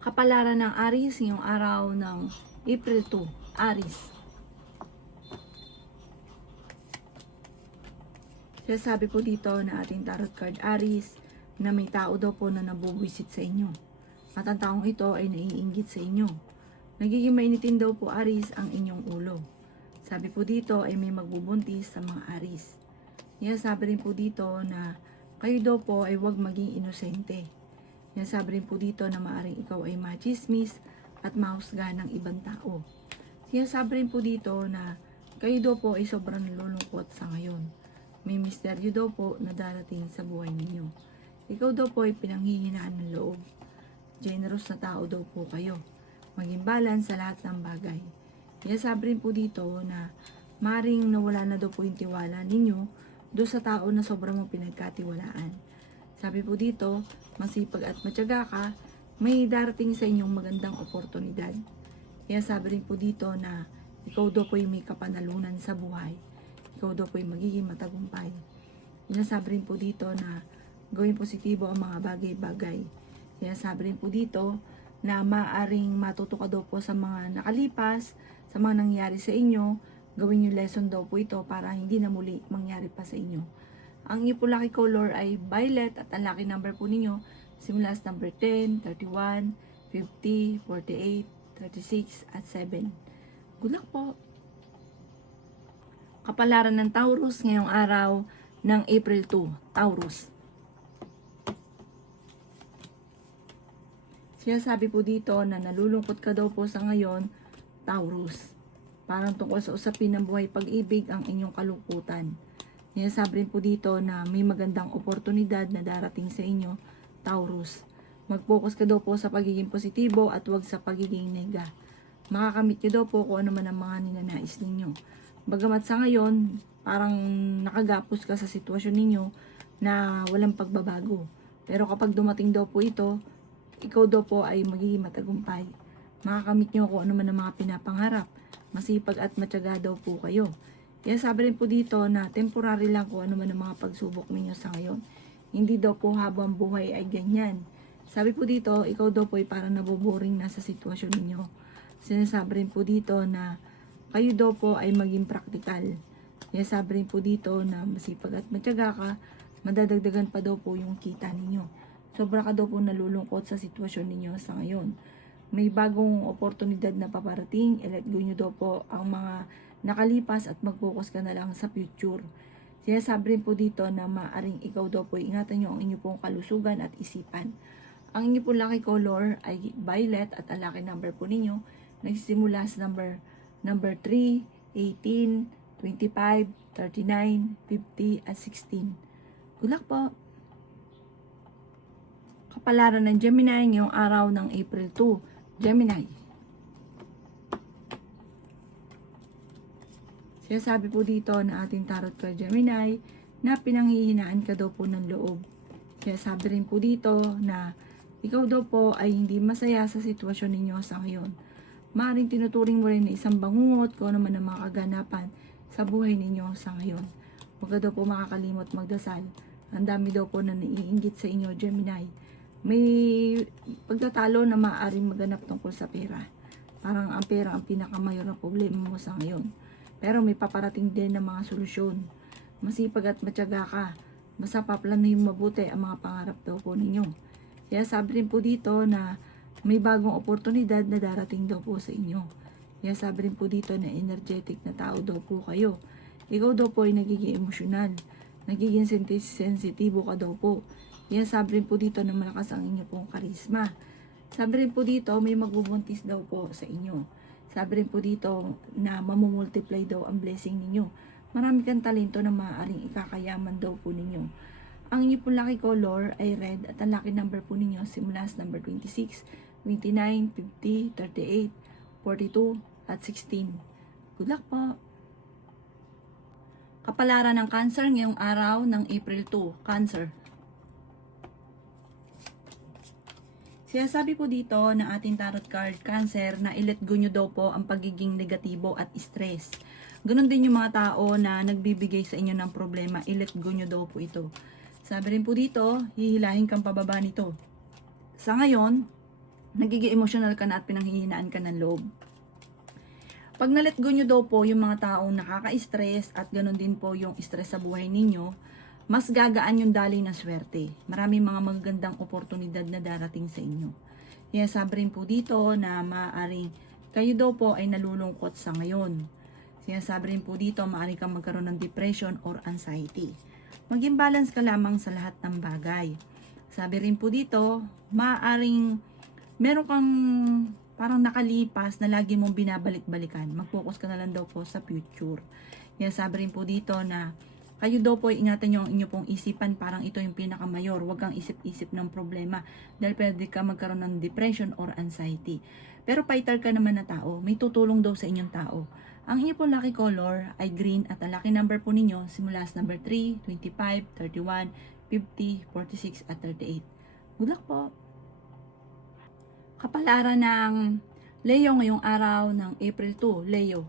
Kapalaran ng Aries ngayong araw ng April 2, Aries. Sinasabi po dito na ating tarot card Aries na may tao daw po na nabubwisit sa inyo. At ang taong ito ay naiinggit sa inyo. Nagiging mainitin daw po Aries ang inyong ulo. Sabi po dito ay may magbubuntis sa mga Aries. Sabi rin po dito na kayo daw po ay huwag maging inosente. Sabi rin po dito na maaring ikaw ay machismis at mahusgahan ng ibang tao. Sabi rin po dito na kayo daw po ay sobrang nalulungkot sa ngayon. May misteryo daw po na darating sa buhay ninyo. Ikaw daw po ay pinanghihinaan ng loob. Generous na tao daw po kayo. Maging balance sa lahat ng bagay. Sabi rin po dito na maring nawala na daw po yung tiwala ninyo doon sa tao na sobrang mo pinagkatiwalaan. Sabi po dito, masipag at matyaga ka, may darating sa inyong magandang oportunidad. Sabi rin po dito na ikaw daw po ay may kapanalunan sa buhay. Ikaw daw po ay magiging matagumpay. Sabi rin po dito na gawin positibo ang mga bagay-bagay. Sabi rin po dito na maaring matuto ka daw po sa mga nakalipas, sa mga nangyari sa inyo. Gawin yung lesson daw po ito para hindi na muli mangyari pa sa inyo. Ang inyong po lucky color ay violet at ang lucky number po ninyo simula sa number 10, 31, 50, 48, 36 at 7. Good luck po! Kapalaran ng Taurus ngayong araw ng April 2, Taurus. Sinasabi po dito na nalulungkot ka daw po sa ngayon, Taurus. Parang tungkol sa usapin ng buhay pag-ibig ang inyong kalungkutan. Sinasabi rin po dito na may magandang oportunidad na darating sa inyo, Taurus. Mag-focus ka daw po sa pagiging positibo at huwag sa pagiging nega. Makakamit nyo daw po kung ano man ang mga ninanais ninyo. Bagamat sa ngayon, parang nakagapos ka sa sitwasyon ninyo na walang pagbabago. Pero kapag dumating daw po ito, ikaw daw po ay magiging matagumpay. Makakamit nyo kung ano man ang mga pinapangarap. Masipag at matyaga daw po kayo. Sabi rin po dito na temporary lang kung ano man ang mga pagsubok ninyo sa ngayon. Hindi daw po habang buhay ay ganyan. Sabi po dito, ikaw daw po ay parang naboboring na sa sitwasyon ninyo. Sinasabi rin po dito na kayo daw po ay maging praktikal. Sabi rin po dito na masipag at matyaga ka, madadagdagan pa daw po yung kita ninyo. Sobra ka daw po nalulungkot sa sitwasyon ninyo sa ngayon. May bagong oportunidad na paparating, i-let go nyo daw po ang mga nakalipas at mag-focus ka na lang sa future. Sinasabi rin po dito na maaring ikaw daw po ingatan nyo ang inyo pong kalusugan at isipan. Ang inyo pong lucky color ay violet at ang lucky number po ninyo nagsisimula sa number 3, 18, 25, 39, 50 at 16. Good luck po! Kapalaran ng Gemini ngayong araw ng April 2, Gemini. Sinasabi po dito na ating tarot card Gemini na pinanghihinaan ka daw po ng loob. Sinasabi rin po dito na ikaw daw po ay hindi masaya sa sitwasyon ninyo sa ngayon. Maaaring tinuturing mo rin na isang bangungot kung ano man ang mga kaganapan sa buhay ninyo sa ngayon. Huwag ka daw po makakalimot magdasal. Ang dami daw po na naiinggit sa inyo, Gemini. May pagtatalo na maaaring maganap tungkol sa pera. Parang ang pera ang pinakamayor na problema mo sa ngayon. Pero may paparating din na mga solusyon. Masipag at matyaga ka. Basta paplanuhin mabuti ang mga pangarap daw po ninyo. Kaya sabi rin po dito na may bagong oportunidad na darating daw po sa inyo. Kaya sabi rin po dito na energetic na tao daw po kayo. Ikaw daw po ay nagiging emosyonal. Nagiging sensitibo ka daw po. Kaya sabi rin po dito na malakas ang inyo pong karisma. Sabi rin po dito may magbubuntis daw po sa inyo. Sabi rin po dito na mamumultiply daw ang blessing ninyo. Marami kang talento na maaaring ikakayaman daw po ninyo. Ang inyo po lucky color ay red at ang lucky number po ninyo simula sa number 26, 29, 50, 38, 42 at 16. Good luck po! Kapalaran ng Cancer ngayong araw ng April 2, Cancer. Sinasabi po dito na ating tarot card Cancer na i-let go nyo daw po ang pagiging negatibo at stress. Ganon din yung mga tao na nagbibigay sa inyo ng problema, i-let go nyo daw po ito. Sabi rin po dito, hihilahin kang pababa nito. Sa ngayon, nagiging emotional ka na at pinanghihinaan ka ng loob. Pag na-let go nyo daw po yung mga taong nakaka-stress at ganoon din po yung stress sa buhay ninyo, mas gagaan yung daloy ng swerte. Maraming mga magagandang oportunidad na darating sa inyo. Kaya sabi rin po dito na maaaring kayo daw po ay nalulungkot sa ngayon. Sinasabi rin po dito, maaari kang magkaroon ng depression or anxiety. Maging balance ka lamang sa lahat ng bagay. Sabi rin po dito, maaaring meron kang parang nakalipas na lagi mong binabalik-balikan. Mag-focus ka na lang daw po sa future. Kaya sabi rin po dito na kayo daw po ingatan nyo ang inyo pong isipan, parang ito yung pinakamayor. Huwag kang isip-isip ng problema dahil pwede ka magkaroon ng depression or anxiety. Pero fighter ka naman na tao, may tutulong daw sa inyong tao. Ang inyo po lucky color ay green at ang lucky number po ninyo simula sa number 3, 25, 31, 50, 46 at 38. Good luck po! Kapalaran ng Leo ngayong araw ng April 2, Leo.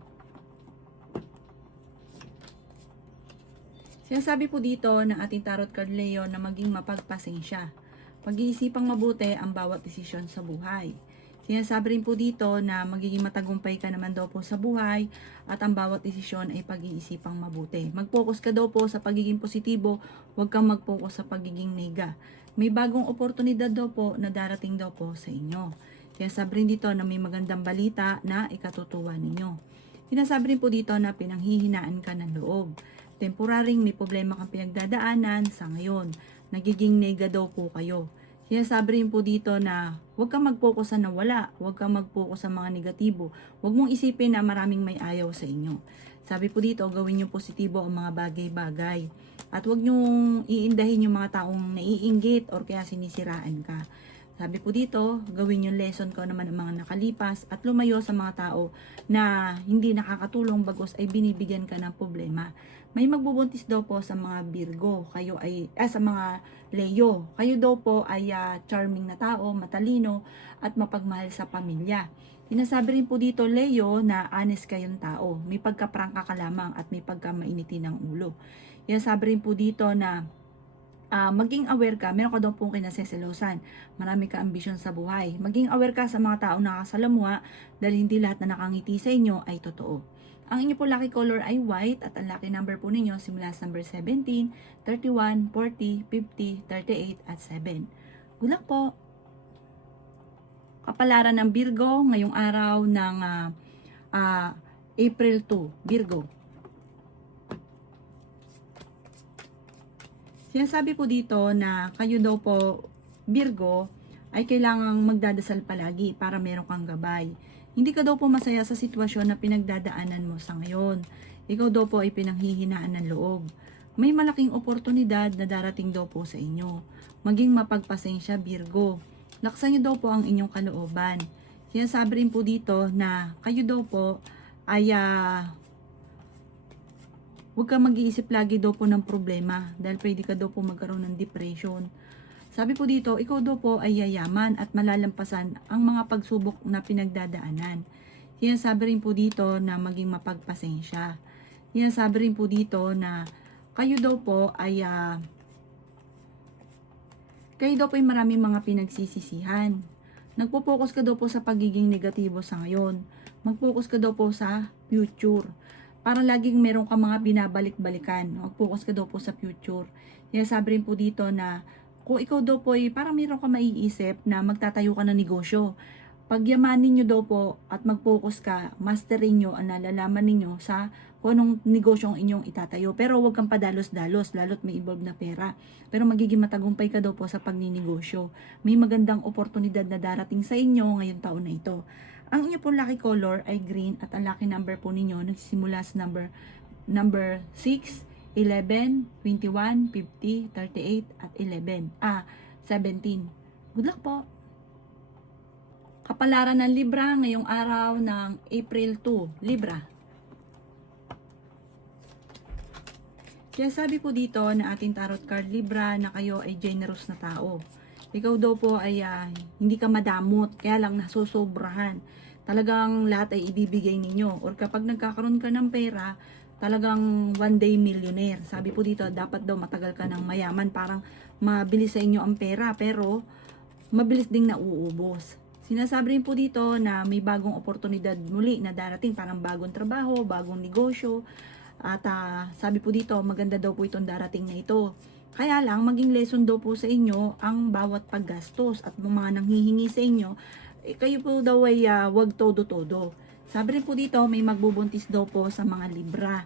Sinasabi po dito ng ating tarot card Leo na maging mapagpasensya. Pag-iisipang mabuti ang bawat desisyon sa buhay. Sinasabi rin po dito na magiging matagumpay ka naman daw po sa buhay at ang bawat desisyon ay pag-iisipang mabuti. Mag-focus ka daw po sa pagiging positibo, huwag kang mag-focus sa pagiging nega. May bagong oportunidad daw po na darating daw po sa inyo. Sinasabi rin dito na may magandang balita na ikatutuwa ninyo. Sinasabi rin po dito na pinanghihinaan ka ng loob. Temporaring may problema kang pinagdadaanan sa ngayon. Nagiging nega daw po kayo. Sinasabi rin po dito na huwag kang mag-focus sa nawala, huwag kang mag-focus sa mga negatibo. Huwag mong isipin na maraming may ayaw sa inyo. Sabi po dito, gawin nyo positibo ang mga bagay-bagay. At huwag nyong iindahin yung mga taong naiinggit or kaya sinisiraan ka. Sabi po dito, gawin yung lesson ko naman ang mga nakalipas at lumayo sa mga tao na hindi nakakatulong bagos ay binibigyan ka ng problema. May magbubuntis daw po sa mga Virgo, kayo ay sa mga Leo. Kayo daw po ay charming na tao, matalino at mapagmahal sa pamilya. Sinasabi rin po dito Leo na honest kayong tao. May pagkaprangka ka lamang at may pagkamainitin ng ulo. Sinasabi rin po dito na maging aware ka, meron ka daw pong kinaseselosan. Marami ka ambisyon sa buhay. Maging aware ka sa mga taong nakasalamuha dahil hindi lahat na nakangiti sa inyo ay totoo. Ang inyo po lucky color ay white at ang lucky number po ninyo simula sa number 17, 31, 40, 50, 38 at 7. Good luck po! Kapalaran ng Virgo ngayong araw ng April 2, Virgo. Sinasabi po dito na kayo daw po, Virgo, ay kailangang magdadasal palagi para meron kang gabay. Hindi ka daw po masaya sa sitwasyon na pinagdadaanan mo sa ngayon. Ikaw daw po ay pinanghihinaan ng loob. May malaking oportunidad na darating daw po sa inyo. Maging mapagpasensya, Virgo. Laksan niyo daw po ang inyong kalooban. Sinasabi rin po dito na kayo daw po ay huwag kang mag-iisip lagi daw po ng problema dahil pwede ka daw po magkaroon ng depression. Sabi po dito, ikaw daw po ay yayaman at malalampasan ang mga pagsubok na pinagdadaanan. Sinasabi rin po dito na maging mapagpasensya. Sinasabi rin po dito na kayo daw po ay maraming mga pinagsisisihan. Nagpo-focus ka daw po sa pagiging negatibo sa ngayon. Mag-focus ka daw po sa future. Para laging meron ka mga binabalik-balikan. Mag-focus ka daw po sa future. Sinasabi rin po dito na kung ikaw daw po ay parang meron ka maiisip na magtatayo ka ng negosyo. Pagyamanin nyo daw po at mag-focus ka, masterin nyo ang nalalaman ninyo sa kung anong negosyo ang inyong itatayo. Pero huwag kang padalos-dalos, lalo't may involved na pera. Pero magiging matagumpay ka daw po sa pagninegosyo. May magandang oportunidad na darating sa inyo ngayong taon na ito. Ang inyo po lucky color ay green at ang lucky number po ninyo nagsisimula sa number 6, 11, 21, 50, 38, at 17. Good luck po! Kapalaran ng Libra ngayong araw ng April 2, Libra. Kaya sabi po dito na ating tarot card Libra na kayo ay generous na tao. Ikaw daw po ay hindi ka madamot, kaya lang nasusobrahan. Talagang lahat ay ibibigay ninyo. Or kapag nagkakaroon ka ng pera, talagang one day millionaire. Sabi po dito, dapat daw matagal ka ng mayaman. Parang mabilis sa inyo ang pera, pero mabilis ding nauubos. Sinasabi rin po dito na may bagong oportunidad muli na darating, parang bagong trabaho, bagong negosyo. At sabi po dito, maganda daw po itong darating na ito. Kaya lang, maging lesson daw po sa inyo ang bawat paggastos at mga nanghihingi sa inyo, kayo po daw ay wag todo-todo. Sabi rin po dito, may magbubuntis daw po sa mga Libra.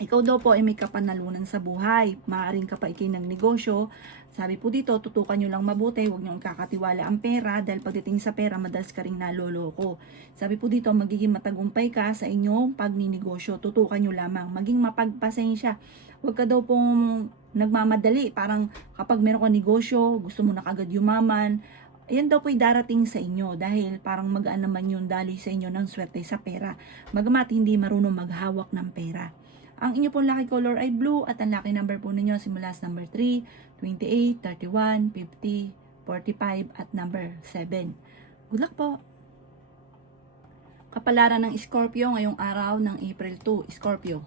Ikaw daw po ay may kapanalunan sa buhay. Maaaring ka pa ikay ng negosyo. Sabi po dito, tutukan nyo lang mabuti, huwag nyo kakatiwala ang pera dahil pagdating sa pera, madalas ka rin naloloko. Sabi po dito, magiging matagumpay ka sa inyong pagninegosyo. Tutukan nyo lamang, maging mapagpasensya. Huwag ka daw pong nagmamadali. Parang kapag meron ka negosyo, gusto mo na kagad yumaman, yan daw po'y darating sa inyo dahil parang magaan naman yung dali sa inyo ng swerte sa pera. Bagamat hindi marunong maghawak ng pera. Ang inyo pong lucky color ay blue at ang lucky number po ninyo simula sa number 3, 28, 31, 50, 45 at number 7. Good luck po! Kapalaran ng Scorpio ngayong araw ng April 2, Scorpio.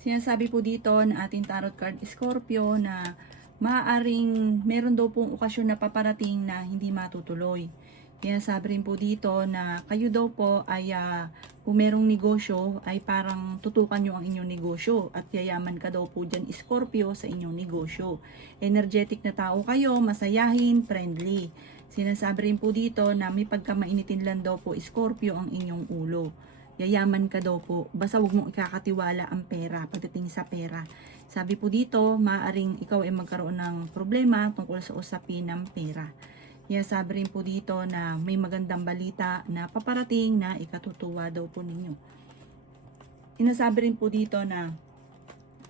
Sinasabi po dito na ating tarot card Scorpio na maaaring meron daw pong okasyon na paparating na hindi matutuloy. Kaya sabi rin po dito na kayo daw po ay kung merong negosyo ay parang tutukan nyo ang inyong negosyo at yayaman ka daw po dyan Scorpio sa inyong negosyo. Energetic na tao kayo, masayahin, friendly. Sinasabi rin po dito na may pagkamainitin lang daw po Scorpio ang inyong ulo. Yayaman ka daw po, basta huwag mong ikakatiwala ang pera pagdating sa pera. Sabi po dito, maaaring ikaw ay magkaroon ng problema tungkol sa usapin ng pera. Kaya sabi rin po dito na may magandang balita na paparating na ikatutuwa daw po ninyo. Inasabi rin po dito na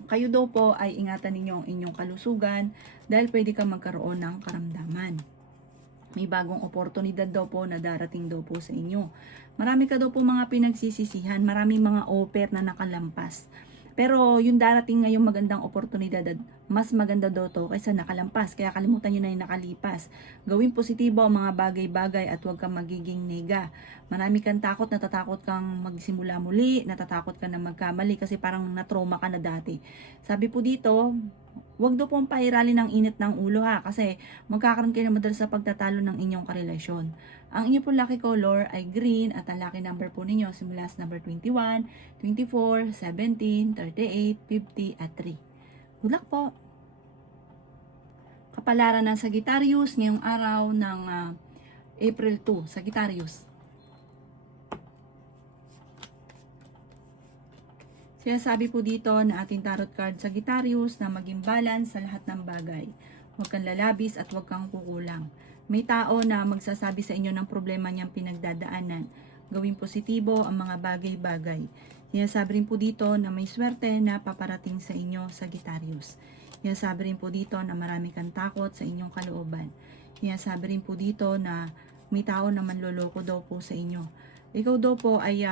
kayo daw po ay ingatan ninyo ang inyong kalusugan dahil pwede ka magkaroon ng karamdaman. May bagong oportunidad daw po na darating daw po sa inyo. Marami ka daw po mga pinagsisisihan, maraming mga offer na nakalampas. Pero yung darating ngayong magandang oportunidad, mas maganda daw to kaysa nakalampas. Kaya kalimutan nyo na yung nakalipas. Gawin positibo ang mga bagay-bagay at huwag kang magiging nega. Marami kang takot, natatakot kang magsimula muli, natatakot ka na magkamali kasi parang natrauma ka na dati. Sabi po dito, huwag daw pong pairali ng init ng ulo ha kasi magkakaroon kayo na madalas sa pagtatalo ng inyong karelasyon. Ang inyong po lucky color ay green at ang lucky number po ninyo simula sa number 21, 24, 17, 38, 50 at 3. Good luck po! Kapalaran ng Sagittarius ngayong araw ng April 2, Sagittarius. Sinasabi po dito na ating tarot card Sagittarius na maging balance sa lahat ng bagay. Huwag kang lalabis at huwag kang kukulang. May tao na magsasabi sa inyo ng problema niyang pinagdadaanan. Gawin positibo ang mga bagay-bagay. Sinasabi rin po dito na may swerte na paparating sa inyo, Sagittarius. Sinasabi rin po dito na marami kang takot sa inyong kalooban. Sinasabi rin po dito na may tao na manloloko daw po sa inyo. Ikaw daw po ay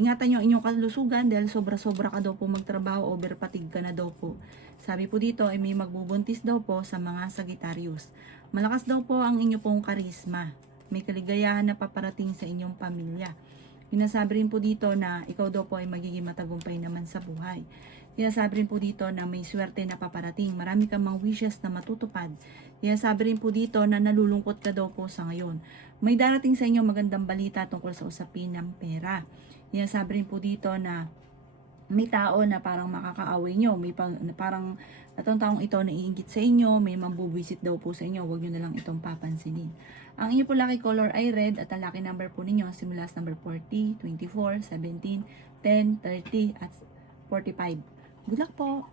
ingatan nyo inyong kalusugan dahil sobra-sobra ka daw po magtrabaho, overpatig ka na daw po. Sabi po dito ay may magbubuntis daw po sa mga Sagittarius. Malakas daw po ang inyo pong karisma. May kaligayahan na paparating sa inyong pamilya. Sinasabi rin po dito na ikaw daw po ay magiging matagumpay naman sa buhay. Sinasabi rin po dito na may swerte na paparating. Marami kang mga wishes na matutupad. Sinasabi rin po dito na nalulungkot ka daw po sa ngayon. May darating sa inyo magandang balita tungkol sa usapin ng pera. Sinasabi rin po dito na may tao na parang makakaaway nyo. May parang itong taong ito naiinggit sa inyo. May mambubuisit daw po sa inyo. Huwag nyo na lang itong papansinin. Ang inyo po lucky color ay red at ang lucky number po ninyo simula sa number 40, 24, 17, 10, 30 at 45. Good luck po!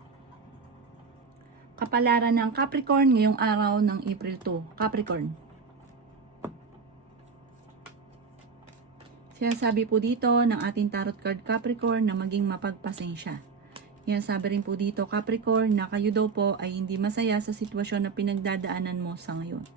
Kapalaran ng Capricorn ngayong araw ng April 2. Capricorn. Sinasabi po dito ng ating tarot card Capricorn na maging mapagpasensya. Sinasabi rin po dito Capricorn na kayo daw po ay hindi masaya sa sitwasyon na pinagdadaanan mo sa ngayon.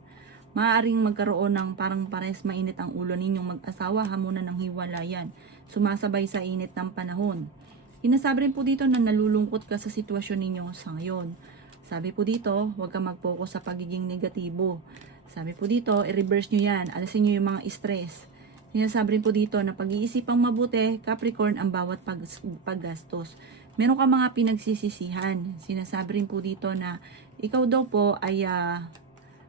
Maaaring magkaroon ng parang pares mainit ang ulo ninyong mag-asawa hamunan ng hiwalayan. Sumasabay sa init ng panahon. Sinasabi rin po dito na nalulungkot ka sa sitwasyon ninyo sa ngayon. Sabi po dito, huwag kang mag-focus sa pagiging negatibo. Sabi po dito, i-reverse nyo yan. Alisin nyo yung mga stress. Sinasabi rin po dito na pag-iisipang mabuti, Capricorn, ang bawat paggastos. Meron ka mga pinagsisisihan. Sinasabi rin po dito na ikaw daw po ay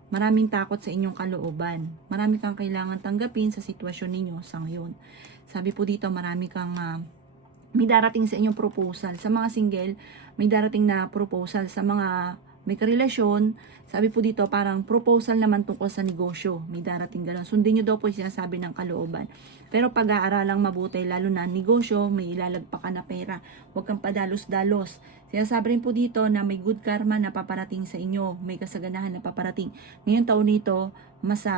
Maraming takot sa inyong kalooban. Marami kang kailangan tanggapin sa sitwasyon ninyo sa ngayon. Sabi po dito, marami kang may darating sa inyong proposal. Sa mga single, may darating na proposal. Sa mga may karelasyon, sabi po dito, parang proposal naman tungkol sa negosyo. May darating gano'n. Sundin nyo daw po yung sinasabi ng kalooban. Pero pag-aaralang mabuti, lalo na negosyo, may ilalagpak ka na pera. Huwag kang padalos-dalos. Sinasabi rin po dito na may good karma na paparating sa inyo. May kasaganahan na paparating. Ngayong taon nito,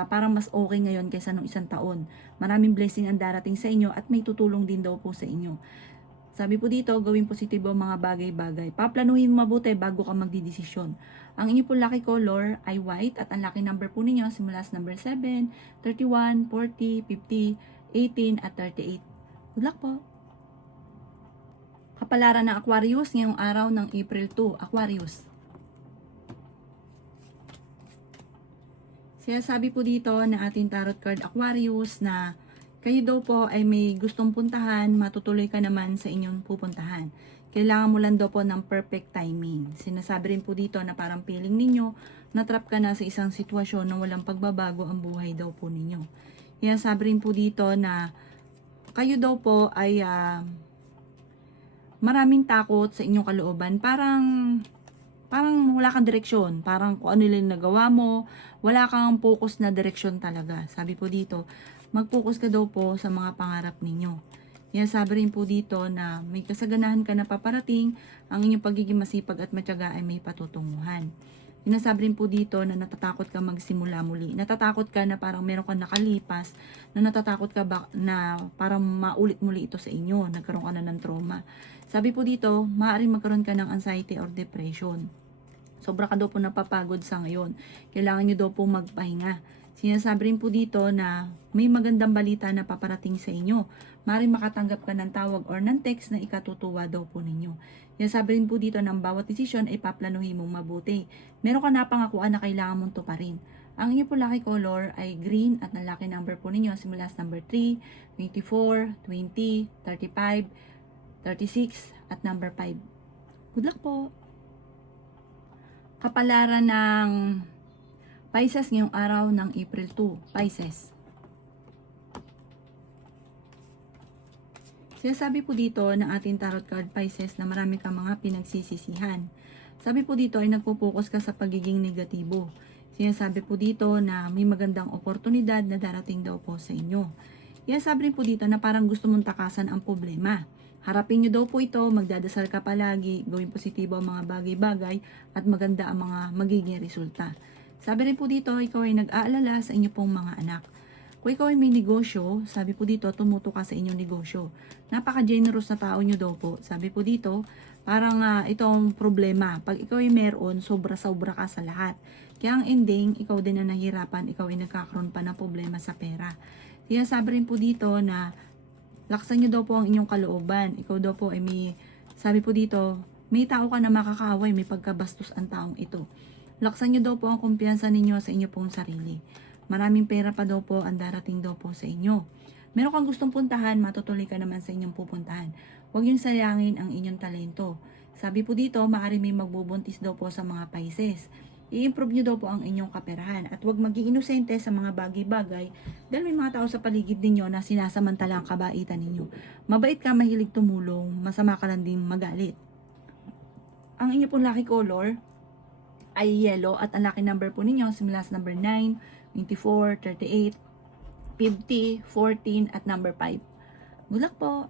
parang mas okay ngayon kaysa nung isang taon. Maraming blessing ang darating sa inyo at may tutulong din daw po sa inyo. Sabi po dito, gawing positibo ang mga bagay-bagay. Paplanuhin mo mabuti bago ka magdidesisyon. Ang inyo po lucky color ay white at ang lucky number po ninyo simula sa number 7, 31, 40, 50, 18 at 38. Good luck po! Kapalaran ng Aquarius ngayong araw ng April 2. Aquarius. Sabi po dito na ating tarot card Aquarius na kayo daw po ay may gustong puntahan, matutuloy ka naman sa inyong pupuntahan. Kailangan mo lang daw po ng perfect timing. Sinasabi rin po dito na parang feeling ninyo, natrap ka na sa isang sitwasyon na walang pagbabago ang buhay daw po ninyo. Sabi rin po dito na kayo daw po ay maraming takot sa inyong kalooban. Parang wala kang direksyon. Parang kung ano lang nagawa mo, wala kang focus na direksyon talaga. Sabi po dito, mag-focus ka daw po sa mga pangarap ninyo. Sabi rin po dito na may kasaganahan ka na paparating, ang inyong pagiging masipag at matyaga ay may patutunguhan. Sinasabi rin po dito na natatakot ka magsimula muli. Natatakot ka na parang meron ka nakalipas, na natatakot ka na parang maulit muli ito sa inyo, nagkaroon ka na ng trauma. Sabi po dito, maaaring magkaroon ka ng anxiety or depression. Sobra ka daw po napapagod sa ngayon. Kailangan nyo daw po magpahinga. Sinasabi rin po dito na may magandang balita na paparating sa inyo. Maaaring makatanggap ka ng tawag or ng text na ikatutuwa daw po ninyo. Sinasabi rin po dito na bawat desisyon ay paplanuhin mong mabuti. Meron ka na pangakuan na kailangan mong tuparin. Ang inyo po lucky color ay green at ang lucky number po ninyo simula sa number 3, 24, 20, 35, 36 at number 5. Good luck po! Kapalaran ng Pisces ngayong araw ng April 2. Pisces. Sinasabi po dito ng ating tarot card Pisces na marami kang mga pinagsisisihan. Sabi po dito ay nagpo-focus ka sa pagiging negatibo. Sinasabi po dito na may magandang oportunidad na darating daw po sa inyo. Sabi rin po dito na parang gusto mong takasan ang problema. Harapin nyo daw po ito, magdadasal ka palagi, gawing positibo ang mga bagay-bagay at maganda ang mga magiging resulta. Sabi rin po dito, ikaw ay nag-aalala sa inyo pong mga anak. Kung ikaw ay may negosyo, sabi po dito, tumuto ka sa inyong negosyo. Napaka-generous na tao nyo daw po. Sabi po dito, parang itong problema. Pag ikaw ay meron, sobra-sobra ka sa lahat. Kaya ang ending, ikaw din na nahihirapan, ikaw ay nagkakaroon pa ng problema sa pera. Kaya sabi rin po dito na laksan nyo daw po ang inyong kalooban. Ikaw daw po ay sabi po dito, may tao ka na makakaaway, may pagkabastos ang taong ito. Laksan nyo daw po ang kumpiyansa ninyo sa inyo pong sarili. Maraming pera pa daw po ang darating daw po sa inyo. Meron kang gustong puntahan, matutuloy ka naman sa inyong pupuntahan. Huwag yung sayangin ang inyong talento. Sabi po dito, maaari may magbubuntis daw po sa mga Pisces. I-improve nyo daw po ang inyong kaperahan. At huwag maging inosente sa mga bagay-bagay dahil may mga tao sa paligid ninyo na sinasamantala ang kabaitan ninyo. Mabait ka, mahilig tumulong, masama ka lang din magalit. Ang inyo pong lucky color ay yellow at ang lucky number po ninyo simula sa number 9, 24, 38, 50, 14 at number 5. Good luck po!